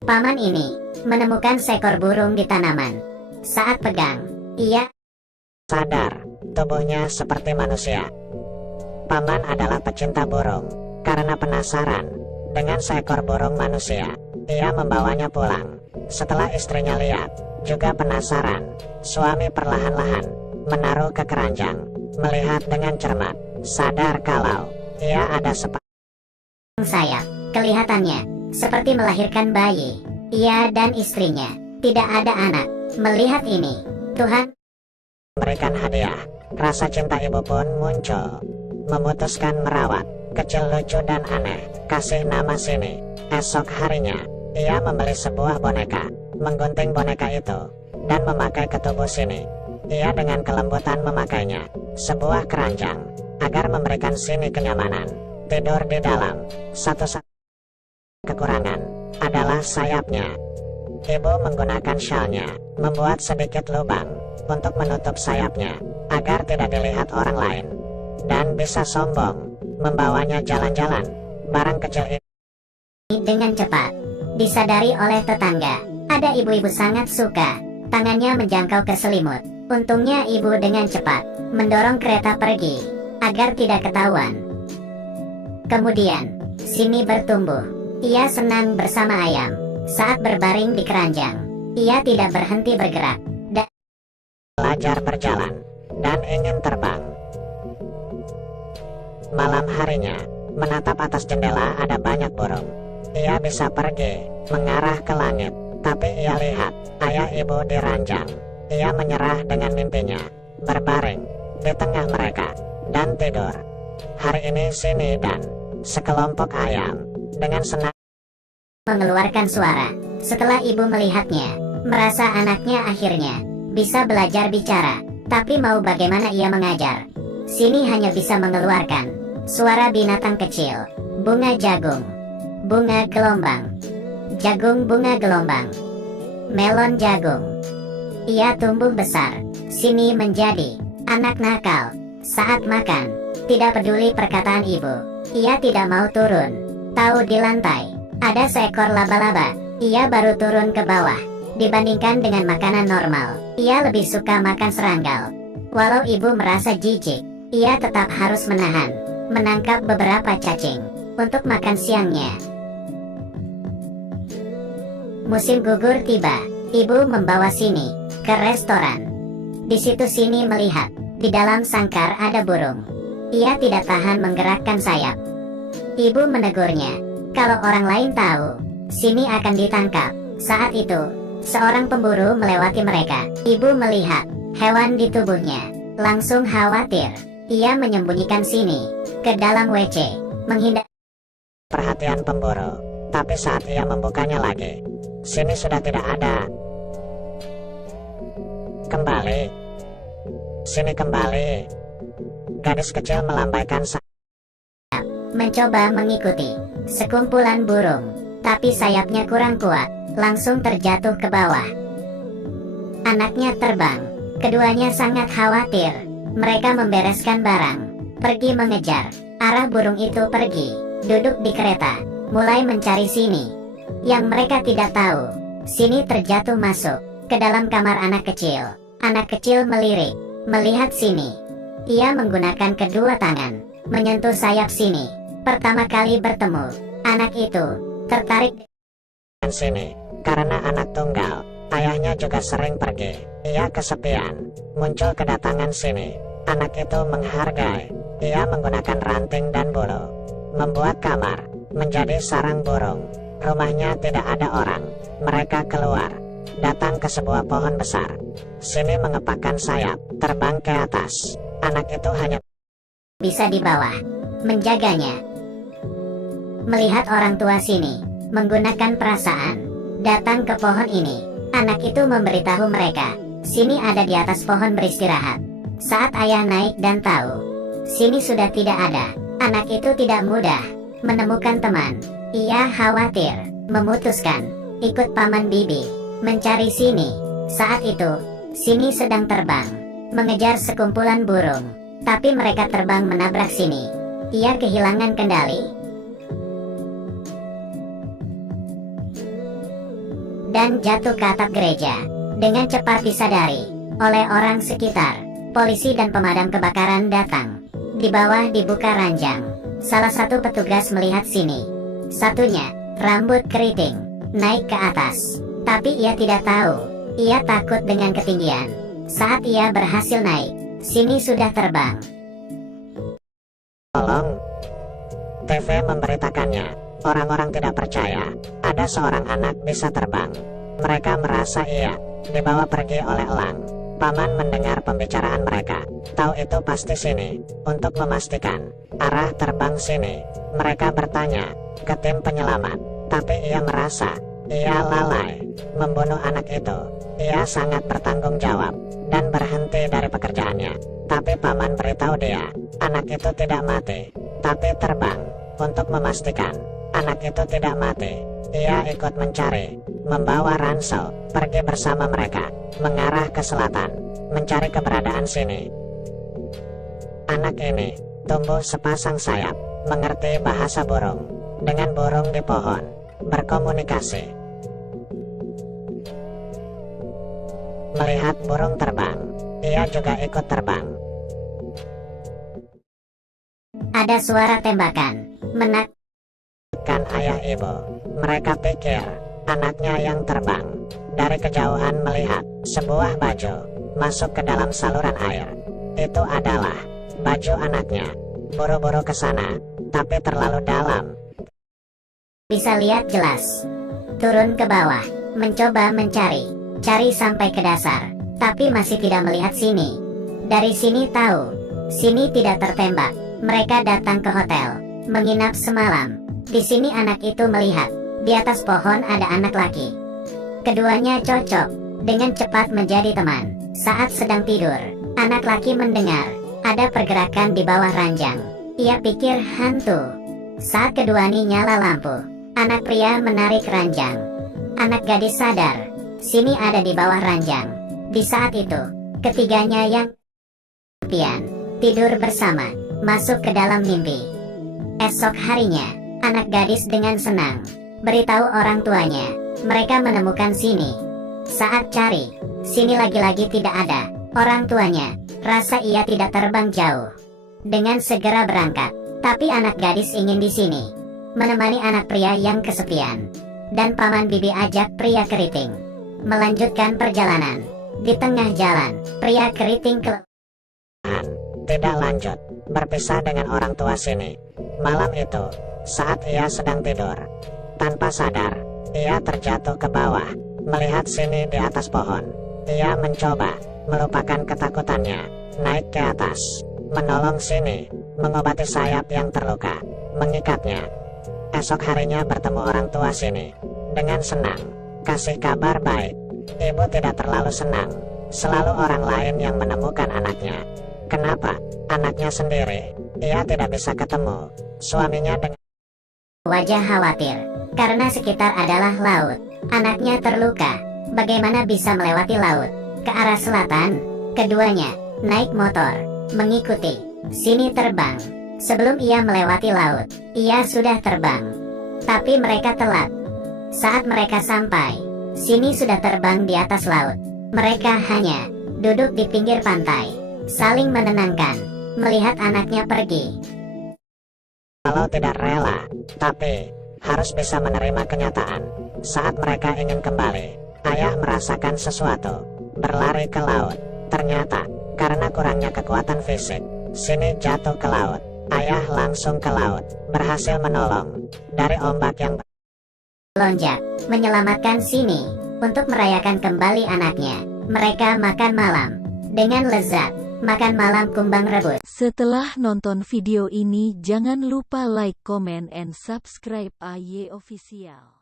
Paman ini menemukan seekor burung di tanaman. Saat pegang, ia sadar tubuhnya seperti manusia. Paman adalah pecinta burung. Karena penasaran dengan seekor burung manusia, ia membawanya pulang. Setelah istrinya lihat, juga penasaran, suami perlahan-lahan menaruh ke keranjang, melihat dengan cermat, sadar kalau ia ada sayap. Kelihatannya seperti melahirkan bayi. Ia dan istrinya tidak ada anak. Melihat ini, Tuhan memberikan hadiah. Rasa cinta ibu pun muncul. Memutuskan merawat, kecil lucu dan aneh, kasih nama Sini. Esok harinya, ia membeli sebuah boneka, menggunting boneka itu, dan memakai ke tubuh Sini. Ia dengan kelembutan memakainya, sebuah keranjang, agar memberikan Sini kenyamanan. Tidur di dalam. Satu-satu kekurangan adalah sayapnya. Ibu menggunakan syalnya, membuat sedikit lubang untuk menutup sayapnya, agar tidak dilihat orang lain, dan bisa sombong membawanya jalan-jalan. Barang kecil ini dengan cepat disadari oleh tetangga. Ada ibu-ibu sangat suka. Tangannya menjangkau ke selimut. Untungnya ibu dengan cepat mendorong kereta pergi agar tidak ketahuan. Kemudian Sini bertumbuh. Ia senang bersama ayam. Saat berbaring di keranjang, ia tidak berhenti bergerak dan belajar berjalan dan ingin terbang. Malam harinya, menatap atas jendela ada banyak burung. Ia bisa pergi, mengarah ke langit, tapi ia lihat ayah ibu di ranjang. Ia menyerah dengan mimpinya, berbaring di tengah mereka, dan tidur. Hari ini Sini dan sekelompok ayam dengan senang mengeluarkan suara. Setelah ibu melihatnya, merasa anaknya akhirnya bisa belajar bicara. Tapi mau bagaimana ia mengajar? Sini hanya bisa mengeluarkan suara binatang kecil. Bunga jagung, bunga gelombang, jagung bunga gelombang, melon jagung. Ia tumbuh besar. Sini menjadi anak nakal. Saat makan, tidak peduli perkataan ibu. Ia tidak mau turun. Tahu di lantai ada seekor laba-laba. Ia baru turun ke bawah. Dibandingkan dengan makanan normal, ia lebih suka makan serangga. Walau ibu merasa jijik, ia tetap harus menangkap beberapa cacing untuk makan siangnya. Musim gugur tiba. Ibu membawa Sini ke restoran. Di situ Sini melihat di dalam sangkar ada burung. Ia tidak tahan menggerakkan sayap. Ibu menegurnya. Kalau orang lain tahu, Sini akan ditangkap. Saat itu, seorang pemburu melewati mereka. Ibu melihat hewan di tubuhnya, langsung khawatir. Ia menyembunyikan Sini ke dalam WC, menghindar perhatian pemburu. Tapi saat ia membukanya lagi, Sini sudah tidak ada. Kembali. Sini kembali. Gadis kecil melambaikan sayap, mencoba mengikuti sekumpulan burung, tapi sayapnya kurang kuat, langsung terjatuh ke bawah. Anaknya terbang. Keduanya sangat khawatir. Mereka membereskan barang, pergi mengejar arah burung itu pergi, duduk di kereta, mulai mencari Sini. Yang mereka tidak tahu, Sini terjatuh masuk ke dalam kamar anak kecil. Anak kecil melirik, melihat Sini. Ia menggunakan kedua tangan, menyentuh sayap Sini. Pertama kali bertemu, anak itu tertarik dengan Sini. Karena anak tunggal, ayahnya juga sering pergi. Ia kesepian. Muncul kedatangan Sini. Anak itu menghargai. Ia menggunakan ranting dan bulu, membuat kamar menjadi sarang burung. Rumahnya tidak ada orang. Mereka keluar, datang ke sebuah pohon besar. Sini mengepakkan sayap, terbang ke atas. Anak itu hanya bisa di bawah, menjaganya. Melihat orang tua Sini menggunakan perasaan, datang ke pohon ini. Anak itu memberitahu mereka, Sini ada di atas pohon beristirahat. Saat ayah naik dan tahu Sini sudah tidak ada, anak itu tidak mudah menemukan teman. Ia khawatir, memutuskan ikut paman bibi mencari Sini. Saat itu Sini sedang terbang mengejar sekumpulan burung, tapi mereka terbang menabrak Sini. Ia kehilangan kendali. dan jatuh ke atap gereja. Dengan cepat disadari oleh orang sekitar, polisi dan pemadam kebakaran datang. Di bawah dibuka ranjang. Salah satu petugas melihat Sini. Satunya, rambut keriting, naik ke atas. Tapi ia tidak tahu, ia takut dengan ketinggian. Saat ia berhasil naik, Sini sudah terbang. Tolong. TV memberitakannya. Orang-orang tidak percaya, ada seorang anak bisa terbang. Mereka merasa ia dibawa pergi oleh elang. Paman mendengar pembicaraan mereka. Tahu itu pasti Sini. Untuk memastikan arah terbang Sini, mereka bertanya ke tim penyelamat. Tapi ia merasa ia lalai membunuh anak itu. Ia sangat bertanggung jawab dan berhenti dari pekerjaannya. Tapi paman beritahu dia, anak itu tidak mati, tapi terbang. Untuk memastikan anak itu tidak mati, ia ikut mencari, membawa ransel, pergi bersama mereka, mengarah ke selatan, mencari keberadaan Sini. Anak ini tumbuh sepasang sayap, mengerti bahasa burung, dengan burung di pohon, berkomunikasi. Melihat burung terbang, ia juga ikut terbang. Ada suara tembakan, Kan ayah ibu, mereka pikir anaknya yang terbang. Dari kejauhan melihat sebuah baju masuk ke dalam saluran air. Itu adalah baju anaknya. Buru-buru ke sana, tapi terlalu dalam. bisa lihat jelas. Turun ke bawah, mencoba mencari, cari sampai ke dasar, tapi masih tidak melihat Sini. Dari Sini tahu, Sini tidak tertembak. Mereka datang ke hotel, menginap semalam. Di sini anak itu melihat, di atas pohon ada anak laki. Keduanya cocok, dengan cepat menjadi teman. Saat sedang tidur, anak laki mendengar ada pergerakan di bawah ranjang. Ia pikir hantu. Saat keduanya nyala lampu, anak pria menarik ranjang. Anak gadis sadar, Sini ada di bawah ranjang. Di saat itu, ketiganya yang tidur bersama, masuk ke dalam mimpi. Esok harinya, anak gadis dengan senang beritahu orang tuanya, mereka menemukan Sini. Saat cari, Sini lagi-lagi tidak ada. Orang tuanya rasa ia tidak terbang jauh. Dengan segera berangkat, tapi anak gadis ingin di sini, menemani anak pria yang kesepian. Dan paman bibi ajak pria keriting melanjutkan perjalanan. Di tengah jalan, pria keriting tidak lanjut, berpisah dengan orang tua Sini. Malam itu, saat ia sedang tidur, tanpa sadar, ia terjatuh ke bawah, melihat Sini di atas pohon. Ia mencoba melupakan ketakutannya, naik ke atas, menolong Sini, mengobati sayap yang terluka, mengikatnya. Esok harinya bertemu orang tua Sini, dengan senang, kasih kabar baik. Ibu tidak terlalu senang, selalu orang lain yang menemukan anaknya. Kenapa anaknya sendiri, ia tidak bisa ketemu suaminya dengan wajah khawatir, karena sekitar adalah laut. Anaknya terluka, bagaimana bisa melewati laut? Ke arah selatan, keduanya naik motor, mengikuti Sini terbang. Sebelum ia melewati laut, ia sudah terbang. Tapi mereka telat. Saat mereka sampai, Sini sudah terbang di atas laut. Mereka hanya duduk di pinggir pantai, saling menenangkan, melihat anaknya pergi. Kalau tidak rela, tapi harus bisa menerima kenyataan. Saat mereka ingin kembali, ayah merasakan sesuatu, berlari ke laut. Ternyata, karena kurangnya kekuatan fisik, Sini jatuh ke laut. Ayah langsung ke laut, berhasil menolong dari ombak yang Lonjak, menyelamatkan Sini. Untuk merayakan kembali anaknya, mereka makan malam dengan lezat, makan malam kumbang rebus. Setelah nonton video ini jangan lupa like, comment, and subscribe AY Official.